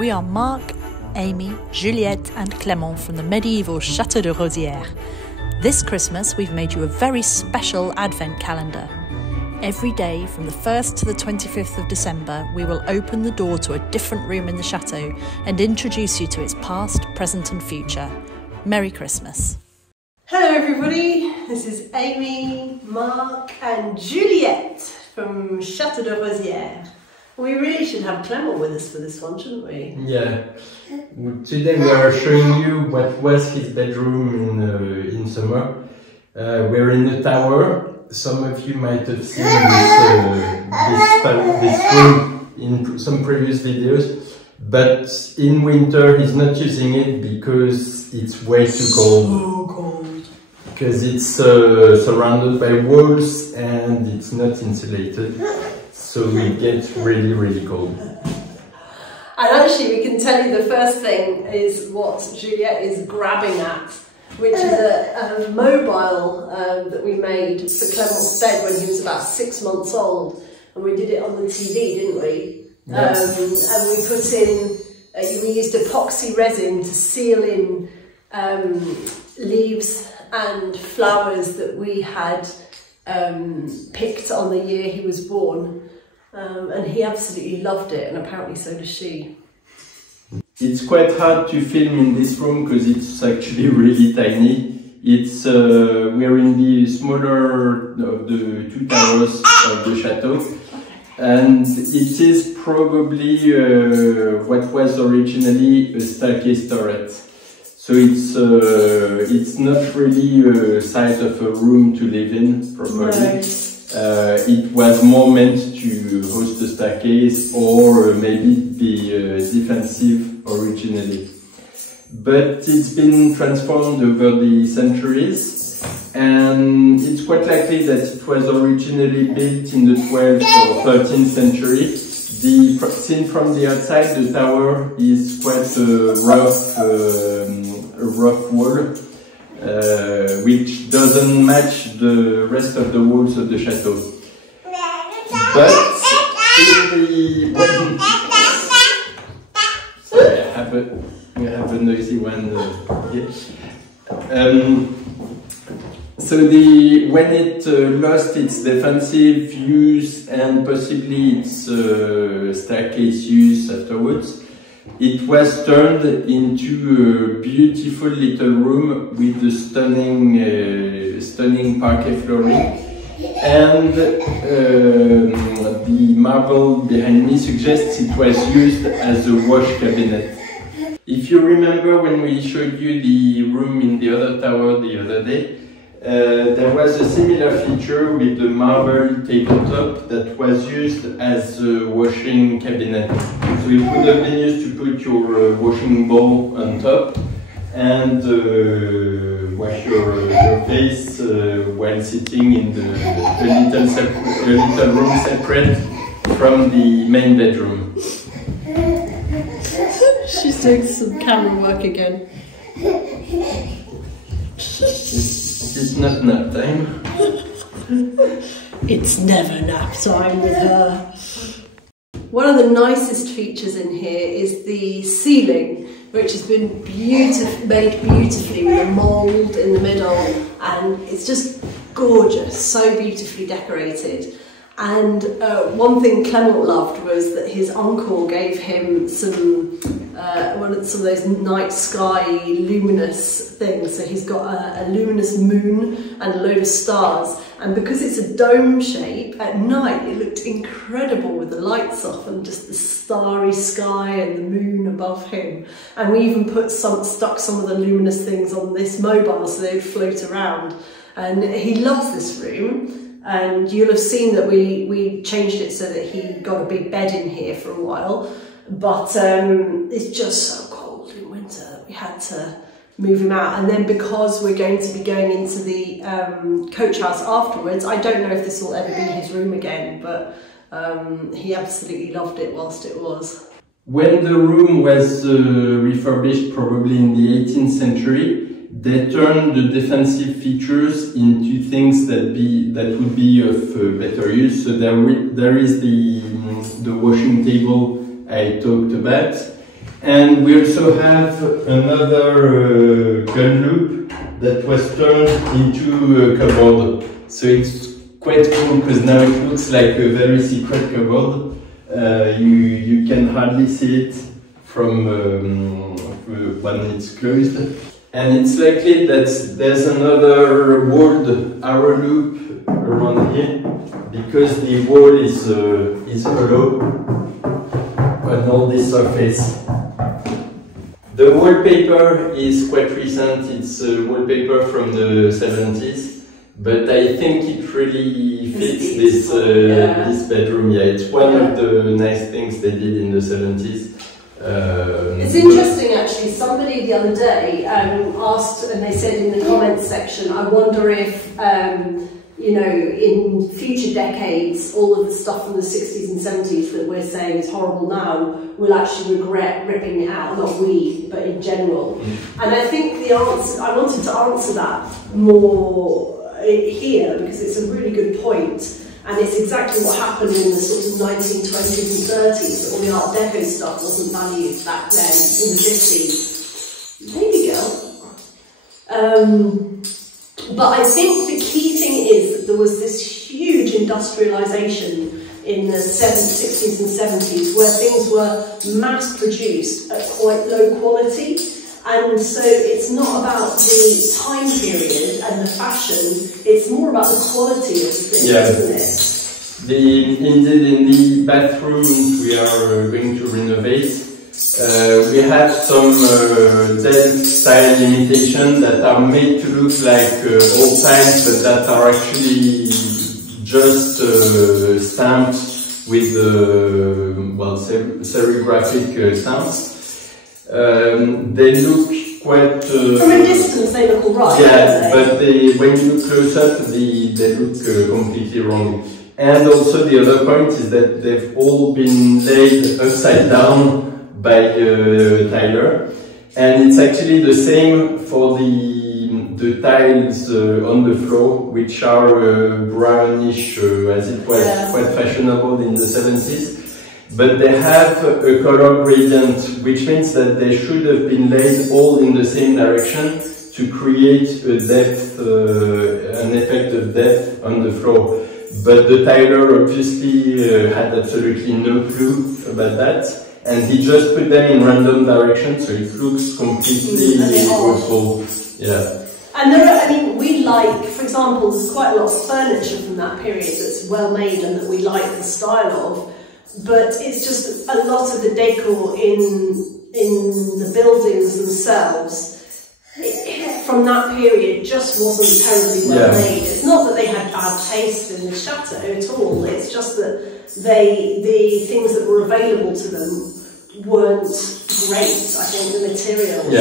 We are Marc, Amy, Juliette and Clement from the medieval Château de Rosieres. This Christmas we've made you a very special advent calendar. Every day from the 1st to the 25th of December we will open the door to a different room in the chateau and introduce you to its past, present and future. Merry Christmas. Hello everybody, this is Amy, Marc and Juliette from Château de Rosieres. We really should have Clement with us for this one, shouldn't we? Yeah. Today we are showing you what was his bedroom in summer. We're in the tower. Some of you might have seen this room in some previous videos. But in winter he's not using it because it's way too cold. So cold. Because it's surrounded by walls and it's not insulated. So we get really, really cold. And actually we can tell you the first thing is what Juliette is grabbing at, which is a mobile that we made for Clement's bed when he was about 6 months old. And we did it on the TV, didn't we? Yes. And we put in, we used epoxy resin to seal in leaves and flowers that we had picked on the year he was born. And he absolutely loved it, and apparently so does she. It's quite hard to film in this room because it's actually really tiny. It's we're in the smaller of the two towers of the chateau, and it is probably what was originally a staircase turret. So it's not really a size of a room to live in, probably. No. It was more meant to host a staircase or maybe be defensive originally. But it's been transformed over the centuries, and it's quite likely that it was originally built in the 12th or 13th century. Seen from the outside, the tower is quite a rough wall. Which doesn't match the rest of the walls of the chateau. But sorry, I have a noisy one here. So when it lost its defensive use and possibly its staircase use afterwards, it was turned into a beautiful little room with a stunning parquet flooring, and the marble behind me suggests it was used as a wash cabinet. If you remember when we showed you the room in the other tower the other day, there was a similar feature with the marble tabletop that was used as a washing cabinet. So it would have been used to put your washing bowl on top and wash your face while sitting in a little room separate from the main bedroom. She's doing some camera work again. It's not nap time. It's never nap time with her. One of the nicest features in here is the ceiling, which has been made beautifully with a mould in the middle, and it's just gorgeous, so beautifully decorated. And one thing Clement loved was that his uncle gave him some of those night sky luminous things. So he's got a luminous moon and a load of stars. And because it's a dome shape, at night it looked incredible with the lights off and just the starry sky and the moon above him. And we even stuck some of the luminous things on this mobile so they would float around. And he loves this room. And you'll have seen that we changed it so that he got a big bed in here for a while, but it's just so cold in winter that we had to move him out. And then because we're going to be going into the coach house afterwards, I don't know if this will ever be his room again, but he absolutely loved it whilst it was. When the room was refurbished, probably in the 18th century, they turned the defensive features into things that would be of better use. So there is the washing table I talked about. And we also have another gun loop that was turned into a cupboard. So it's quite cool because now it looks like a very secret cupboard. You can hardly see it from when it's closed. And it's likely that there's another walled arrow loop around here because the wall is hollow on all this surface. The wallpaper is quite recent. It's a wallpaper from the 70s, but I think it really fits this bedroom. Yeah, it's one of the nice things they did in the 70s. It's interesting actually, somebody the other day asked, and they said in the comments section, I wonder if, you know, in future decades, all of the stuff from the 60s and 70s that we're saying is horrible now, we'll actually regret ripping it out, not we, but in general. And I think the answer, I wanted to answer that more here, because it's a really good point. And it's exactly what happened in the sort of 1920s and 30s. All the Art Deco stuff wasn't valued back then in the 50s. Baby girl. But I think the key thing is that there was this huge industrialisation in the 60s and 70s where things were mass produced at quite low quality. And so it's not about the time period and the fashion, it's more about the quality of the thing, isn't it? Indeed, in the bathroom we are going to renovate. We have some Delft style imitations that are made to look like old times, but that are actually just stamped with well, serigraphic stamps. They look quite... from a distance they look alright. Yeah, but when you look close up, they look completely wrong. And also the other point is that they've all been laid upside down by Tyler. And it's actually the same for the tiles on the floor, which are brownish, as it was quite fashionable in the 70s. But they have a color gradient, which means that they should have been laid all in the same direction to create a depth, an effect of depth on the floor. But the tiler obviously had absolutely no clue about that, and he just put them in random directions, so it looks completely awful. Yeah. And there are, I mean, we like, for example, there's quite a lot of furniture from that period that's well made and that we like the style of. But it's just a lot of the decor in the buildings themselves from that period just wasn't terribly well made. It's not that they had bad taste in the chateau at all. It's just that the things that were available to them weren't great. I think the materials.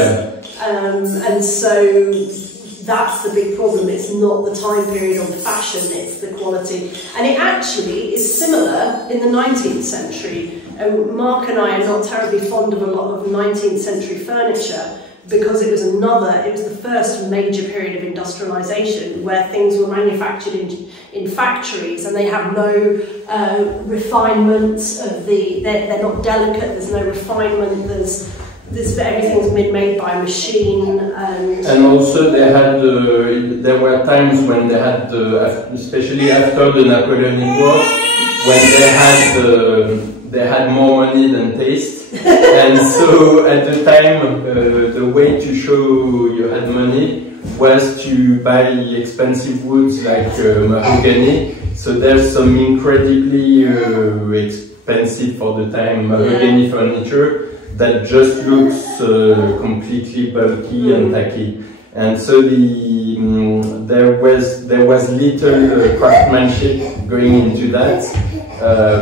And so that's the big problem. It's not the time period of the fashion, it's the quality. And it actually is similar in the 19th century. Marc and I are not terribly fond of a lot of 19th century furniture because it was the first major period of industrialisation where things were manufactured in factories and they have no refinement of they're not delicate, there's no refinement, everything's been made by a machine. And also they had, there were times when they had, especially after the Napoleonic Wars, when they had more money than taste. And so at the time, the way to show you had money was to buy expensive woods like mahogany. So there's some incredibly expensive for the time mahogany furniture that just looks completely bulky and tacky. And so there was little craftsmanship going into that,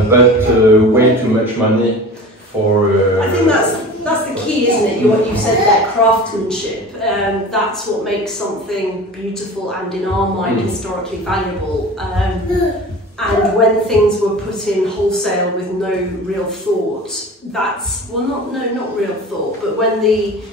but way too much money for... I think that's the key, isn't it? What you said there, craftsmanship. That's what makes something beautiful and in our mind historically valuable. And when things were put in wholesale with no real thought, that's, well, not real thought, but when the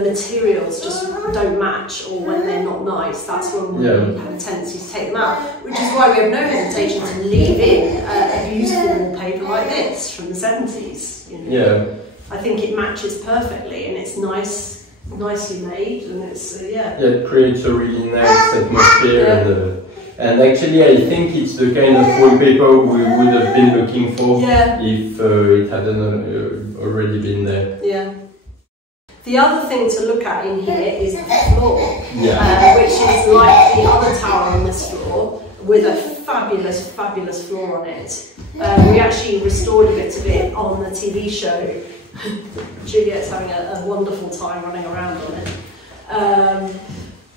materials just don't match or when they're not nice, that's when we have a tendency to take them out. Which is why we have no hesitation to leave in a beautiful wallpaper like this from the 70s. You know? I think it matches perfectly, and it's nicely made, and it's yeah. Yeah, it creates a really nice atmosphere, and actually I think it's the kind of wallpaper we would have been looking for if it hadn't already been there. Yeah. The other thing to look at in here is the floor, which is like the other tower on this floor, with a fabulous, fabulous floor on it. We actually restored a bit of it on the TV show. Juliette's having a wonderful time running around on it.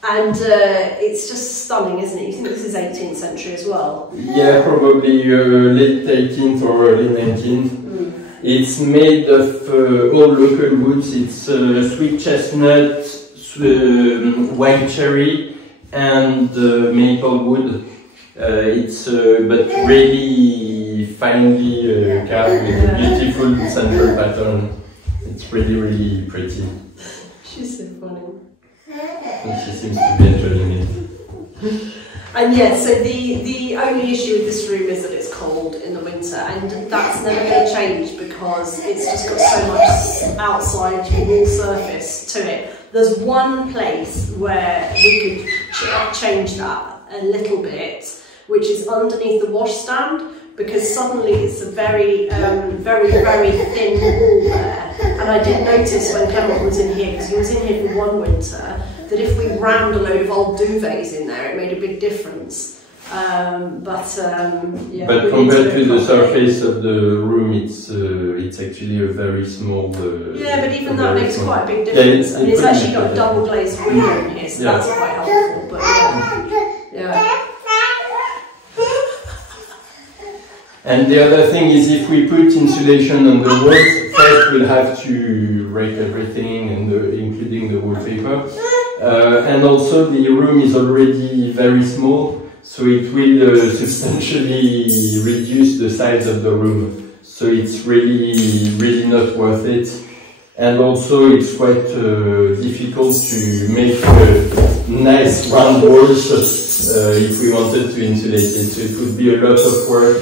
And it's just stunning, isn't it? You think this is 18th century as well? Yeah, probably late 18th or early 19th. It's made of all local woods. It's sweet chestnut, white cherry, and maple wood. It's but really finely carved with a beautiful central pattern. It's really, really pretty. She's so funny. And she seems to be enjoying it. And yeah, so the only issue with this room is that it's cold in the winter, and that's never going to change because it's just got so much outside wall surface to it. There's one place where we could change that a little bit, which is underneath the washstand, because suddenly it's a very, very thin wall there. And I did notice when Clement was in here, because he was in here for one winter, that if we rammed a load of old duvets in there, it made a big difference. Yeah, but compared to the surface of the room, it's actually a very small. Yeah, but even that makes quite a big difference. Yeah, and it's actually got a double glazed window in here, so that's quite helpful. But yeah. And the other thing is, if we put insulation on the walls, first we'll have to rake everything, and including the wallpaper. And also the room is already very small, so it will substantially reduce the size of the room. So it's really not worth it. And also it's quite difficult to make nice round walls if we wanted to insulate it. So it would be a lot of work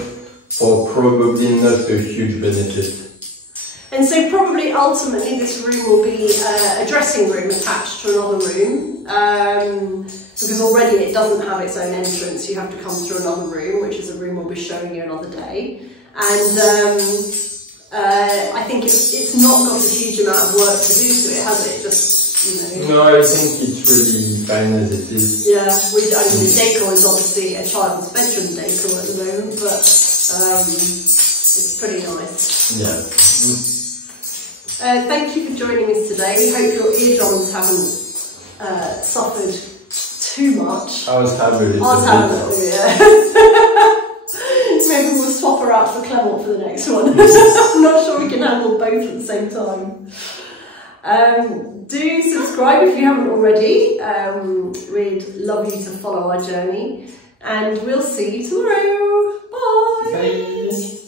for probably not a huge benefit. And so probably ultimately this room will be a dressing room attached to another room, because already it doesn't have its own entrance. You have to come through another room, which is a room we'll be showing you another day. And I think it's not got a huge amount of work to do to it, has it? Just, you know. No, I think it's really fine as it is. Yeah, I mean, the decor is obviously a child's bedroom decor at the moment, but it's pretty nice. Yeah. Thank you for joining us today. We hope your eardrums haven't suffered too much. Ours have a little bit, yeah. Maybe we'll swap her out for Clement for the next one. I'm not sure we can handle both at the same time. Do subscribe if you haven't already. We'd love you to follow our journey, and we'll see you tomorrow. Bye. Bye.